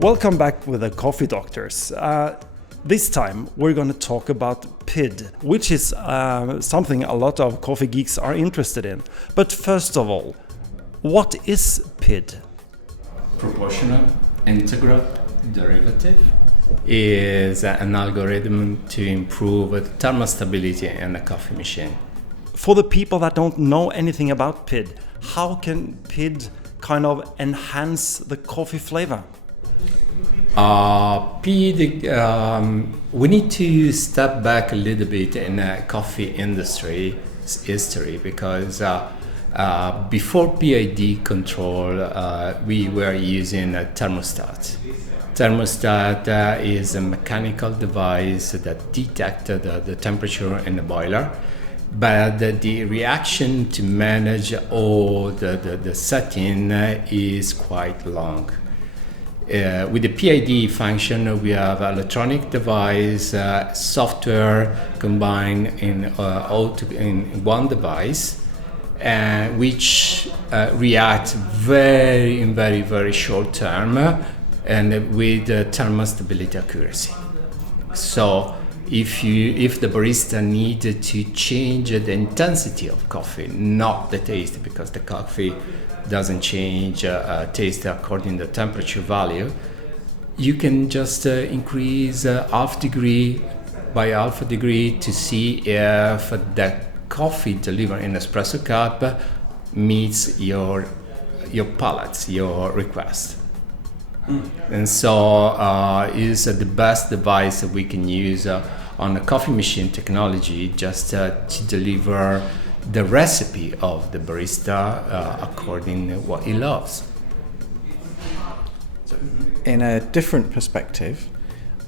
Welcome back with the Coffee Doctors. This time we're going to talk about PID, which is something a lot of coffee geeks are interested in. But first of all, what is PID? Proportional integral derivative is an algorithm to improve the thermal stability in a coffee machine. For the people that don't know anything about PID, how can PID kind of enhance the coffee flavor? PID, we need to step back a little bit in the coffee industry history because before PID control, we were using a thermostat. Thermostat is a mechanical device that detects the temperature in the boiler, but the reaction to manage all the setting is quite long. With the PID function, we have electronic device, software combined in one device, which reacts in very short term and with thermal stability accuracy. So if the barista needed to change the intensity of coffee, not the taste, because the coffee doesn't change taste according to the temperature value, you can just increase half degree by half a degree to see if the coffee delivered in espresso cup meets your palates, your request. And so is the best device that we can use on the coffee machine technology just to deliver the recipe of the barista according to what he loves. In a different perspective,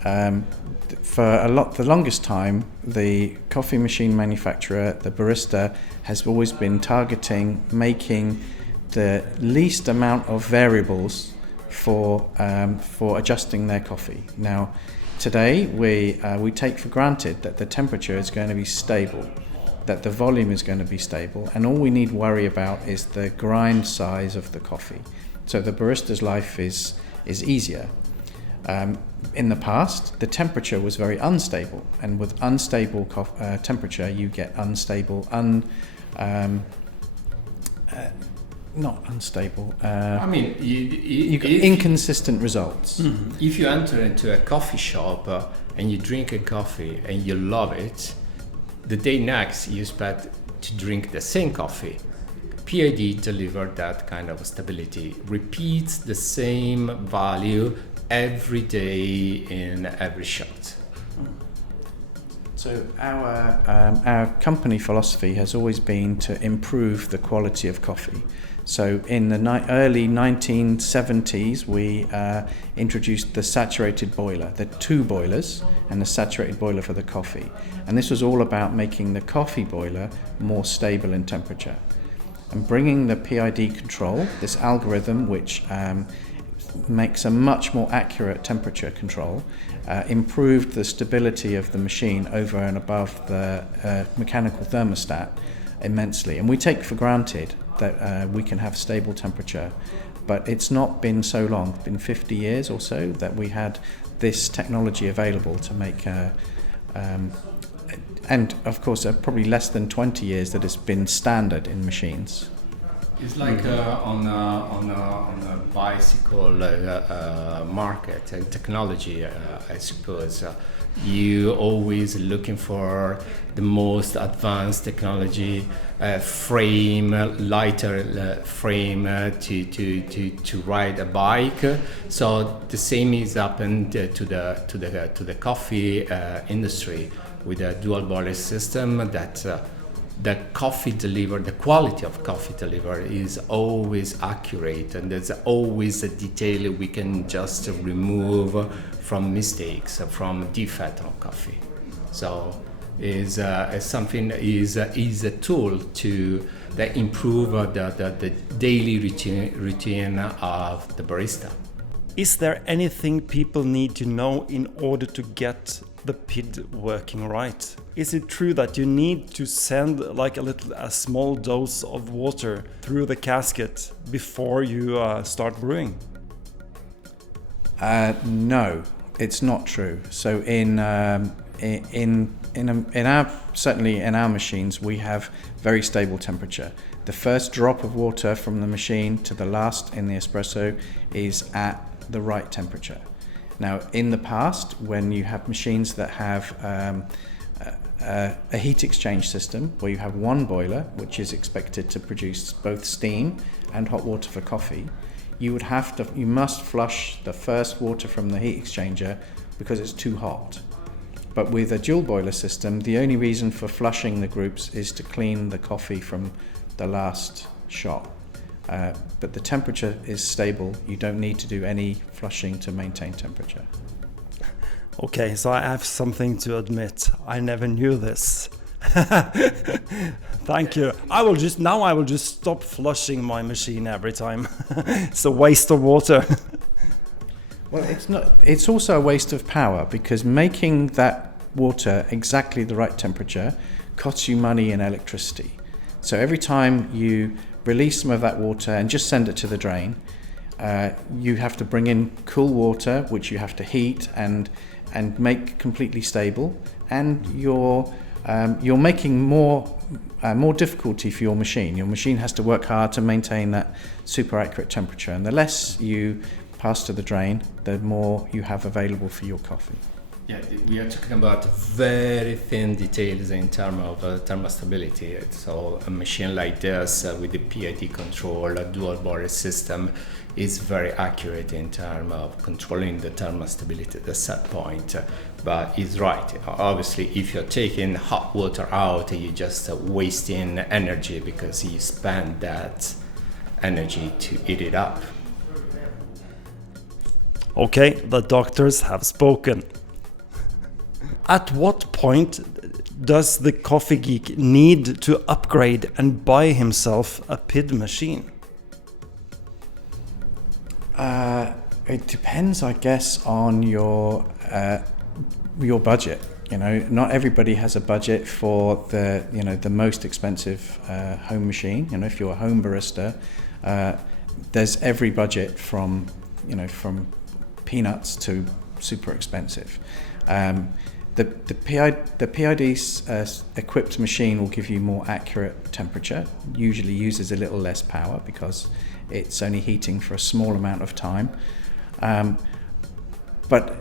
for the longest time, the coffee machine manufacturer, the barista, has always been targeting making the least amount of variables for adjusting their coffee. Now, today we take for granted that the temperature is going to be stable, that the volume is going to be stable, and all we need to worry about is the grind size of the coffee. So the barista's life is easier. In the past, the temperature was very unstable, and with unstable temperature, you get not unstable. You get inconsistent results. Mm-hmm. If you enter into a coffee shop and you drink a coffee and you love it, the day next you expect to drink the same coffee. PID delivered that kind of stability, repeats the same value every day in every shot. So our company philosophy has always been to improve the quality of coffee. So in the early 1970s, we introduced the saturated boiler, the two boilers, and the saturated boiler for the coffee. And this was all about making the coffee boiler more stable in temperature. And bringing the PID control, this algorithm which makes a much more accurate temperature control, improved the stability of the machine over and above the mechanical thermostat immensely. And we take for granted that we can have stable temperature, but it's not been so long, it's been 50 years or so that we had this technology available to make and of course probably less than 20 years that it's been standard in machines. It's like on a bicycle market technology, I suppose. You always looking for the most advanced technology, lighter frame to ride a bike. So the same is happened to the coffee industry with a dual boiler system that. The quality of coffee delivered is always accurate, and there's always a detail we can just remove from mistakes, from defect of coffee. So is a tool that improve the daily routine of the barista. Is there anything people need to know in order to get the PID working right? Is it true that you need to send like a small dose of water through the casket before you start brewing? No, it's not true. So certainly in our machines, we have very stable temperature. The first drop of water from the machine to the last in the espresso is at the right temperature. Now, in the past, when you have machines that have a heat exchange system where you have one boiler, which is expected to produce both steam and hot water for coffee, you must flush the first water from the heat exchanger because it's too hot. But with a dual boiler system, the only reason for flushing the groups is to clean the coffee from the last shot. But the temperature is stable. You don't need to do any flushing to maintain temperature. Okay, so I have something to admit. I never knew this. Thank you. I will just stop flushing my machine every time. It's a waste of water. Well, it's not. It's also a waste of power because making that water exactly the right temperature costs you money in electricity. So every time you release some of that water and just send it to the drain, you have to bring in cool water, which you have to heat and make completely stable, and you're making more difficulty for your machine. Your machine has to work hard to maintain that super accurate temperature, and the less you pass to the drain, the more you have available for your coffee. Yeah, we are talking about very thin details in terms of thermostability. So a machine like this with the PID control, a dual boiler system, is very accurate in terms of controlling the thermostability at the set point. But it's right. Obviously, if you're taking hot water out, you're just wasting energy because you spend that energy to heat it up. Okay, the doctors have spoken. At what point does the Coffee Geek need to upgrade and buy himself a PID machine? It depends, I guess, on your budget. You know, not everybody has a budget for the most expensive home machine. You know, if you're a home barista, there's every budget from peanuts to super expensive. The PID's equipped machine will give you more accurate temperature, usually uses a little less power because it's only heating for a small amount of time. But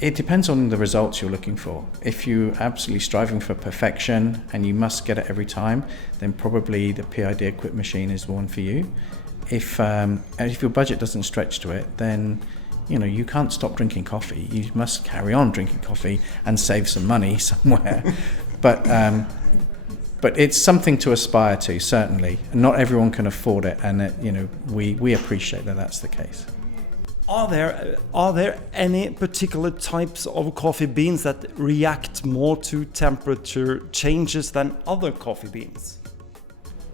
it depends on the results you're looking for. If you're absolutely striving for perfection and you must get it every time, then probably the PID equipped machine is the one for you. If your budget doesn't stretch to it, then you can't stop drinking coffee. You must carry on drinking coffee and save some money somewhere. But it's something to aspire to, certainly. Not everyone can afford it, and we appreciate that that's the case. Are there any particular types of coffee beans that react more to temperature changes than other coffee beans?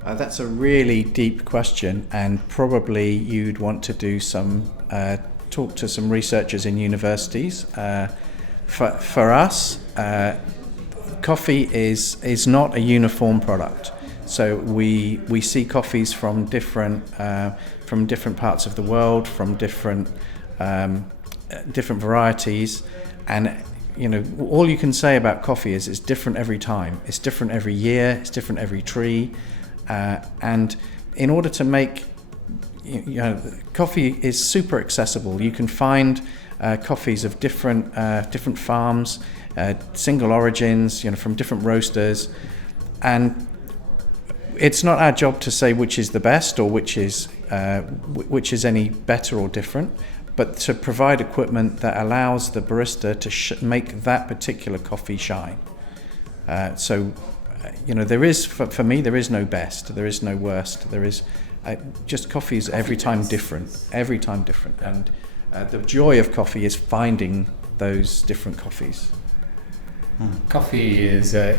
That's a really deep question, and probably you'd want to do some talk to some researchers in universities. For us, coffee is not a uniform product. So we see coffees from different parts of the world, from different varieties, and all you can say about coffee is it's different every time. It's different every year. It's different every tree, and in order to make coffee is super accessible. You can find coffees of different farms, single origins, from different roasters, and it's not our job to say which is the best or which is any better or different, but to provide equipment that allows the barista to make that particular coffee shine. There is, for me, there is no best, there is no worst, there is just coffee is every time different, and the joy of coffee is finding those different coffees. Coffee is a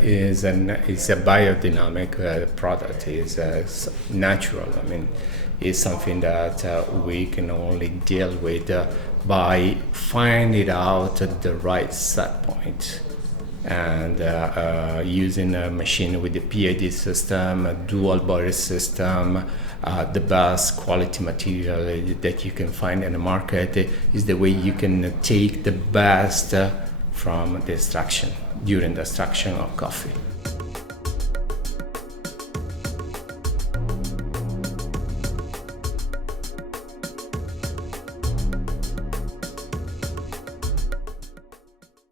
biodynamic product. It's natural. I mean, it's something that we can only deal with by finding out the right set point. and using a machine with the PID system, a dual boiler system, the best quality material that you can find in the market is the way you can take the best from the extraction, during the extraction of coffee.